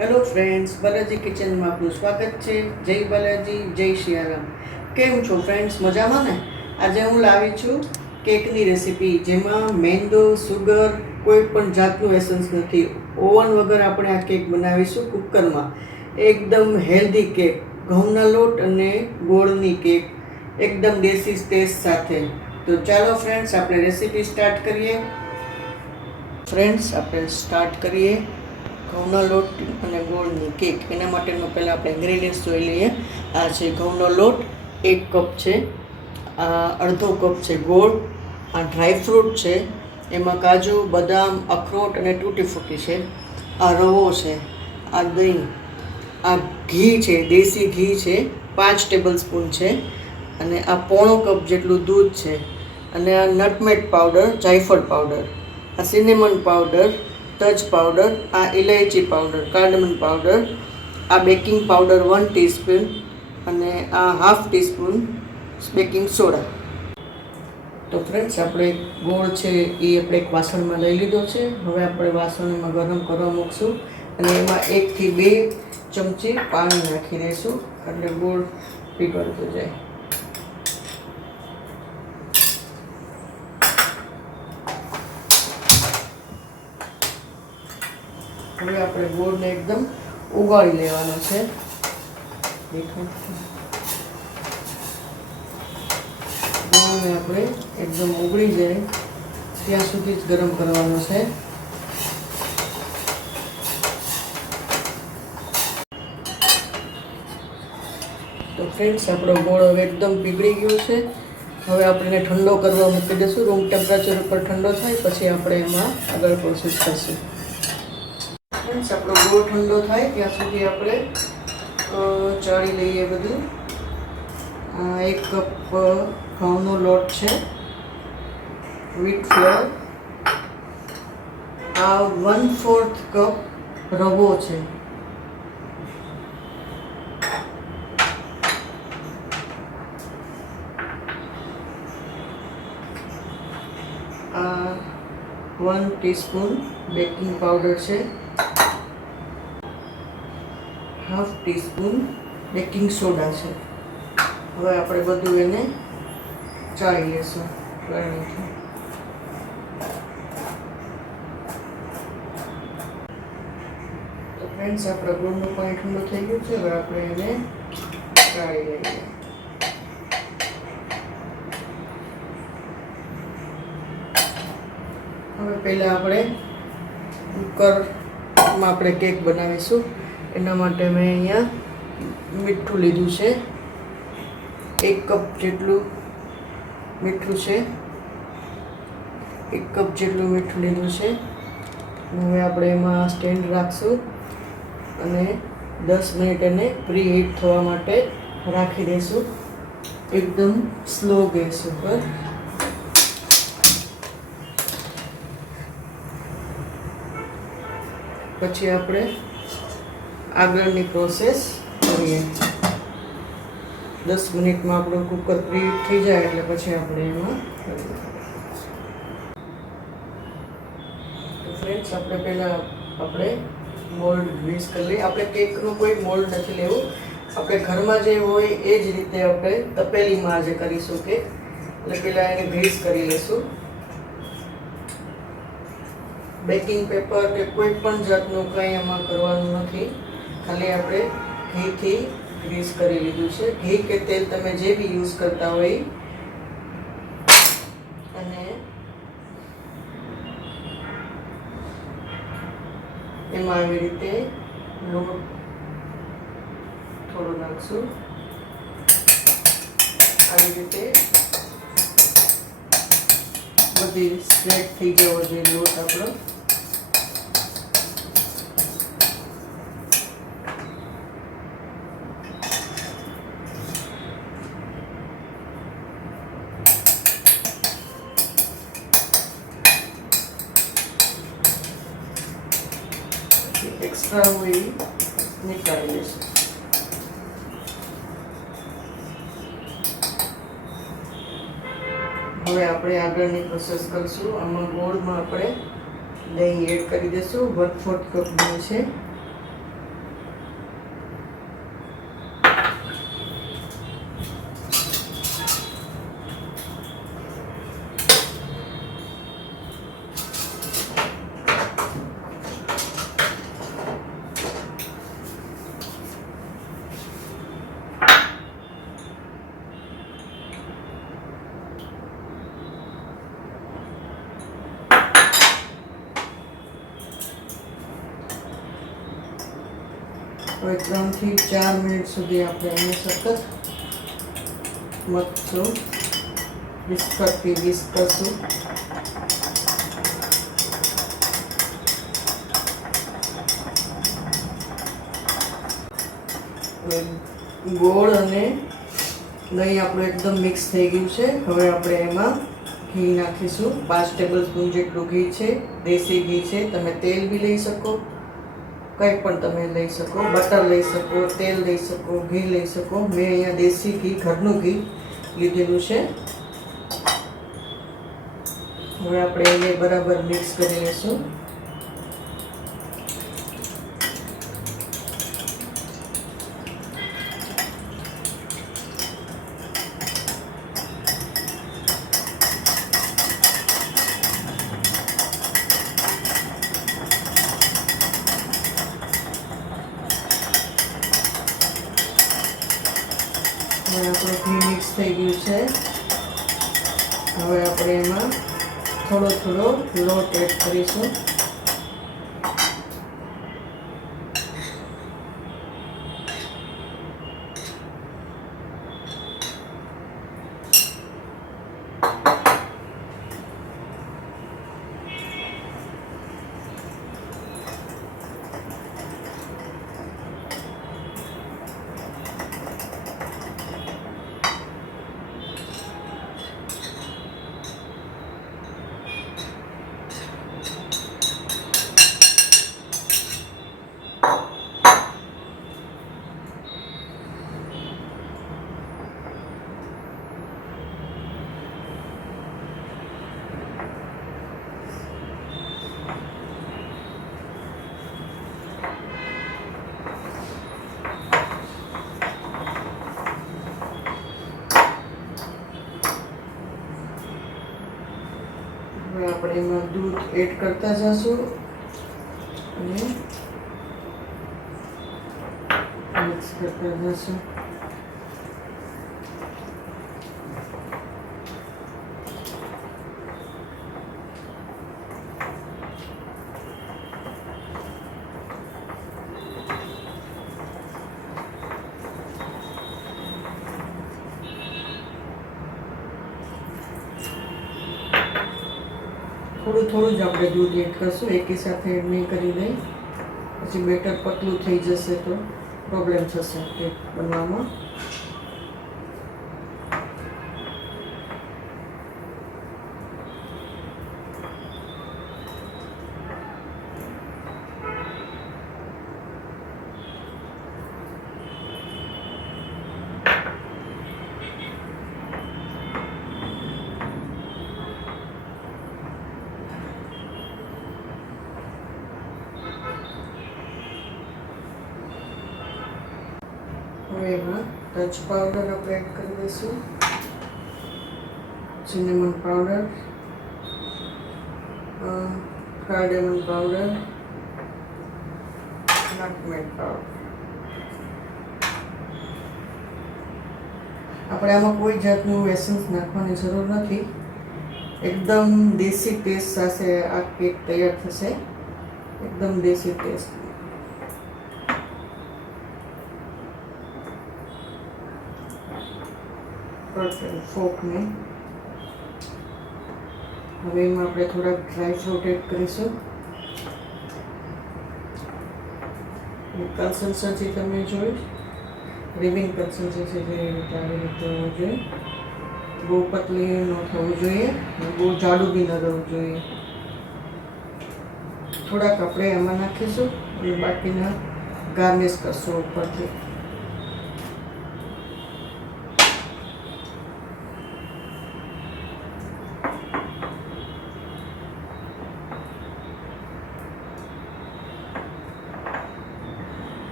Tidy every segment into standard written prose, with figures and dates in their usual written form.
Hello friends, Balaji કિચનમાં આપનું સ્વાગત છે. જય બાલાજી, જય સિયારામ. કેમ છો ફ્રેન્ડ્સ? મજામાં ને? આજે હું લાવી છું કેકની રેસીપી, જેમાં મેંદો, સુગર, કોઈ પણ જાતનું એસન્સ નથી. ઓવન વગર આપણે આ કેક બનાવીશું કુકરમાં. એકદમ હેલ્ધી કેક, ઘઉંના લોટ અને ગોળની કેક, એકદમ દેશી ટેસ્ટ સાથે. તો ચાલો ફ્રેન્ડ્સ, આપણે રેસીપી સ્ટાર્ટ કરીએ. સ્ટાર્ટ કરીએ ઘઉંના લોટ અને ગોળની કેક. એના માટેનું પહેલાં આપણે ઇન્ગ્રેડિયન્ટ્સ જોઈ લઈએ. આ છે ઘઉંનો લોટ 1 કપ છે, આ અડધો કપ છે ગોળ, આ ડ્રાયફ્રૂટ છે, એમાં કાજુ, બદામ, અખરોટ અને તૂટી ફૂટી છે, આ રવો છે, આ દહીં, આ ઘી છે, દેશી ઘી છે 5 ટેબલ સ્પૂન છે, અને આ પોણો કપ જેટલું દૂધ છે, અને આ નટમેગ પાવડર, જાયફળ પાવડર, આ સિનેમન પાવડર, તજ પાવડર, આ ઇલાયચી પાવડર, કાર્ડમન પાવડર, આ બેકિંગ પાવડર 1 ટીસ્પૂન, અને આ હાફ ટીસ્પૂન બેકિંગ સોડા. તો ફ્રેન્ડ્સ, આપણે ગોળ છે એ આપણે એક વાસણમાં લઈ લીધો છે. હવે આપણે વાસણમાં ગરમ કરવા મૂકશું, અને એમાં 1 થી 2 ચમચી પાણી નાખી દઈશું, એટલે ગોળ પીગળતો જાય. હવે આપણે ગોળને એકદમ ઉગાળી લેવાનો છે. ગોળને આપણે એકદમ ઉગળી જાય ત્યાં સુધી જ ગરમ કરવાનો છે. તો ફ્રેન્ડ્સ, આપણો ગોળ હવે એકદમ પીગળી ગયો છે. હવે આપણે એને ઠંડો કરવા મૂકી દઈશું. રૂમ ટેમ્પરેચર ઉપર ઠંડો થાય પછી આપણે એમાં આગળ પ્રોસેસ કરશું. ફ્રેન્ડ્સ, આપણો ગોળ ઠંડો થાય ત્યાં સુધી આપણે ચાળી લઈએ બધું. 1 કપ ઘઉંનો લોટ છે, વ્હીટ ફ્લોર, આ 1/4 કપ રવો છે, આ 1 ટીસ્પૂન બેકિંગ પાવડર છે, હાફ ટીસ્પૂન બેકિંગ સોડા છે. હવે આપણે બધું એને ચાળી લઈશું ગરણીથી. તો ફ્રેન્ડ્સ, આપણા ગોળનું પાણી ઠંડુ થઈ ગયું છે. હવે આપણે એને ચાળી લઈએ. હવે પહેલાં આપણે કુકરમાં આપણે કેક બનાવીશું. એના માટે મેં અહીંયા મીઠું લીધું છે, 1 કપ જેટલું મીઠું છે, 1 કપ જેટલું મીઠું લીધું છે. હવે આપણે એમાં સ્ટેન્ડ રાખશું અને 10 મિનિટ એને પ્રીહીટ થવા માટે રાખી દઈશું, એકદમ સ્લો ગેસ ઉપર. પછી આપણે આગળની પ્રોસેસ કરીએ. 10 મિનિટમાં આપણું કુકર પ્રીહીટ થઈ જાય એટલે પછી આપણે એમાં ફ્રેન્ડ્સ, આપણે પહેલાં મોલ્ડ ગ્રીસ કરી લઈએ. આપણે કેકનું કોઈ મોલ્ડ નથી લેવું. આપણે ઘરમાં જે હોય એ જ રીતે આપણે તપેલીમાં આજે કરીશું કેક, એટલે પહેલાં એને ગ્રીસ કરી લઈશું. બેકિંગ પેપર કે કોઈ પણ જાતનું કંઈ એમાં કરવાનું નથી, ખાલી આપણે ઘીથી ગ્રીસ કરી લીધું છે. ઘી કે તેલ તમે જે બી યુઝ કરતા હોય. અને એમાં આવી રીતે લોટ થોડો નાખશું. આવી રીતે બધી સ્પ્રેડ થઈ જવો જોઈએ લોટ આપણો. એક્સ્ટ્રા હોય એ નીકાળી લઈશું. હવે આપણે આગળની પ્રોસેસ કરીશું. આમાં ગોળમાં આપણે દહીં એડ કરી દઈશું. 1/4 કપ દહીં છે, હવે 3 થી 4 મિનિટ સુધી આપણે એને સતત મથશું, વિસ્કરથી વિસ્ક કરશું. ગોળ અને દહીં આપણું એકદમ મિક્સ થઈ ગયું છે. હવે આપણે એમાં ઘી નાખીશું. 5 ટેબલ સ્પૂન જેટલું ઘી છે, દેશી ઘી છે. તમે તેલ બી લઈ શકો, કંઈ પણ તમે લઈ શકો, બટર લઈ શકો, તેલ લઈ શકો, ઘી લઈ શકો. મેં અહીંયા દેશી ઘી, ઘરનું ઘી લીધેલું છે. હવે આપણે એને બરાબર મિક્સ કરી લઈશું. હવે આપણું ઘી મિક્સ થઈ ગયું છે. હવે આપણે એમાં થોડો થોડો લોટ એડ કરીશું. હવે આપણે એમાં દૂધ એડ કરતા જઈશું અને મિક્સ કરતા જઈશું. થોડું થોડું જ આપણે દૂધ એડ કરશું, એકી સાથે એડ નહીં કરી દઈ, પછી બેટર પતલું થઈ જશે તો પ્રોબ્લેમ થશે કેક બનવામાં. હવે એમાં ટચ પાવડર આપણે એડ કરી દઈશું, સિનેમન પાવડર, કાર્ડેમન પાવડર, નટમેગ પાવડર. આપણે આમાં કોઈ જાતનું એસન્સ નાખવાની જરૂર નથી. એકદમ દેશી ટેસ્ટ સાથે આ કેક તૈયાર થશે, એકદમ દેશી ટેસ્ટ. ફોકને હવે એમાં આપણે થોડાક ડ્રાય ફ્રૂટ એડ કરીશું. કન્સિસ્ટન્સી તમે જોઈ, રિવિંગ કન્સિસ્ટન્સી જેવી રીતે આવી રીતે હોવું જોઈએ. બહુ પતલી ન થવું જોઈએ, બહુ જાડું બી ન રહેવું જોઈએ. થોડાક આપણે એમાં નાખીશું અને બાકીના ગાર્નિશ કરશું ઉપરથી.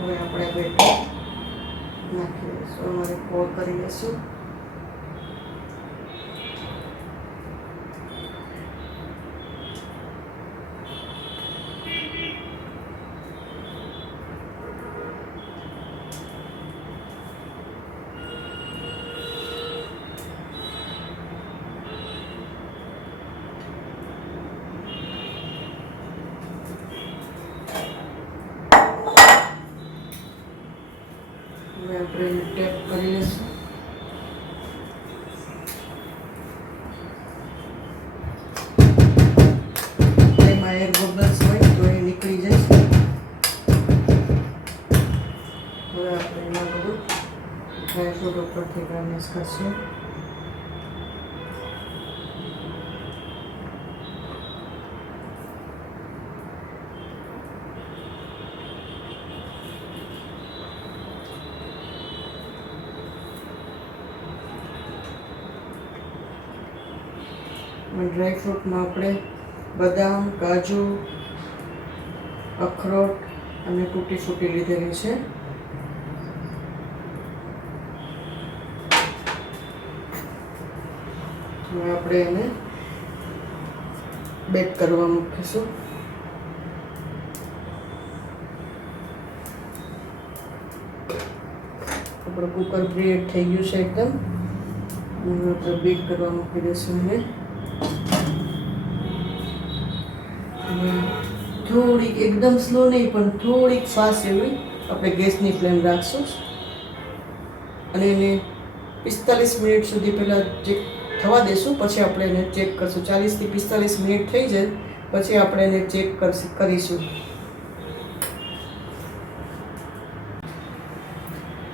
હવે આપણે બેટર નાખી દઈશું, અમારે પોર કરી દઈશું. હવે આપણે ટેપ કરી લઈશું. એમાં એર બબલ્સ હોય તો એ નીકળી જશે. હવે આપણે એમાં બધું ડ્રાયફ્રૂટ ઉપરથી ગાર્નિશ કરશું. ડ્રાયફ્રૂટમાં આપણે બદામ, કાજુ, અખરોટ અને તૂટી ફૂટી લીધેલી છે. હવે આપણે એને બેક કરવા મૂકીશું. આપણું કુકર પ્રીહેટ થઈ ગયું છે એકદમ. આપણે બેક કરવા મૂકી દઈશું એને. થોડીક એકદમ સ્લો નહીં પણ થોડીક ફાસ્ટ એવી આપણે ગેસની ફ્લેમ રાખશું અને એને 45 મિનિટ સુધી પહેલાં ચેક થવા દેશું. પછી આપણે એને ચેક કરશું. 40 થી 45 મિનિટ થઈ જાય પછી આપણે એને ચેક કરીશું.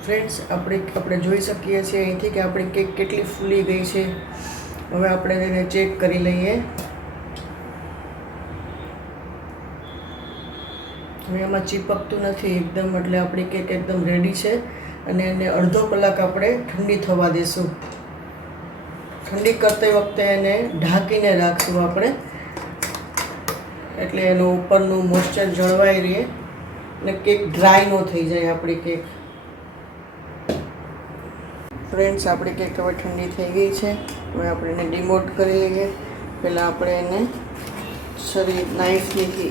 ફ્રેન્ડ્સ, આપણે જોઈ શકીએ છીએ અહીંથી કે આપણી કેક કેટલી ફૂલી ગઈ છે. હવે આપણે એને ચેક કરી લઈએ. હવે એમાં ચીપકતું નથી એકદમ, એટલે આપણી કેક એકદમ રેડી છે. અને એને અડધો કલાક આપણે ઠંડી થવા દઈશું. ઠંડી કરતી વખતે એને ઢાંકીને રાખશું આપણે, એટલે એનું ઉપરનું મોઇસ્ચર જળવાઈ રહે અને કેક ડ્રાય ન થઈ જાય આપણી કેક. ફ્રેન્ડ્સ, આપણી કેક હવે ઠંડી થઈ ગઈ છે. હવે આપણે એને ડિમોલ્ડ કરી લઈએ. પહેલાં આપણે એને નાઇફથી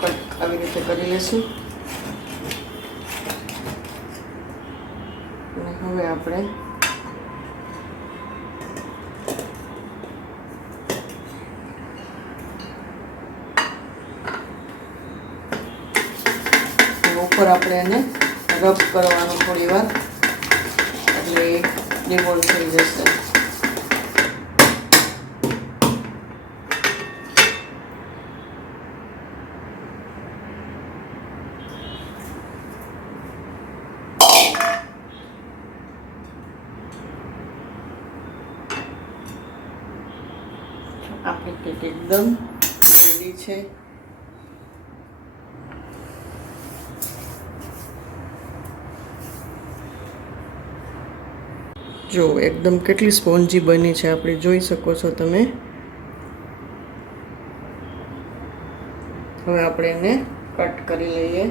કટ આવી રીતે કરી લઈશું. અને હવે આપણે ઉપર આપણે એને રબ કરવાનું થોડી વાર, એટલે એ ડિમોલ્ડ થઈ જશે. આપણી કેક એકદમ રેડી છે. જો એકદમ કેટલી સ્પોન્જી બની છે આપણે જોઈ શકો છો તમે. હવે આપણે એને કટ કરી લઈએ.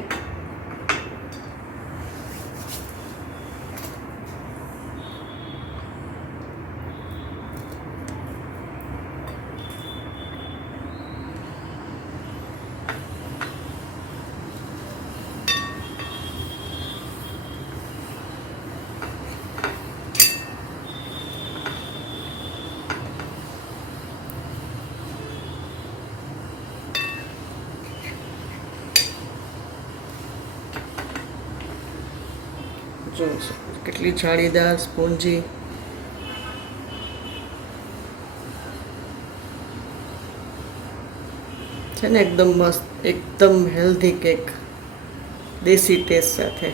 જો કેટલી જાળીદાર સ્પોન્જી. છે ને એકદમ મસ્ત, એકદમ હેલ્ધી કેક દેશી ટેસ્ટ સાથે.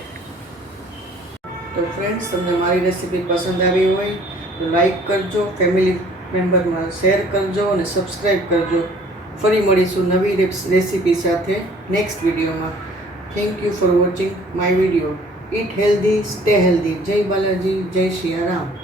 તો ફ્રેન્ડ્સ, તમને મારી રેસીપી પસંદ આવી હોય તો લાઈક કરજો, ફેમિલી મેમ્બરમાં શેર કરજો અને સબસ્ક્રાઈબ કરજો. ફરી મળીશું નવી રેસીપી સાથે નેક્સ્ટ વિડીયોમાં. Thank you for watching my video. Eat healthy, stay healthy. Jai Balaji, Jai Shri Ram.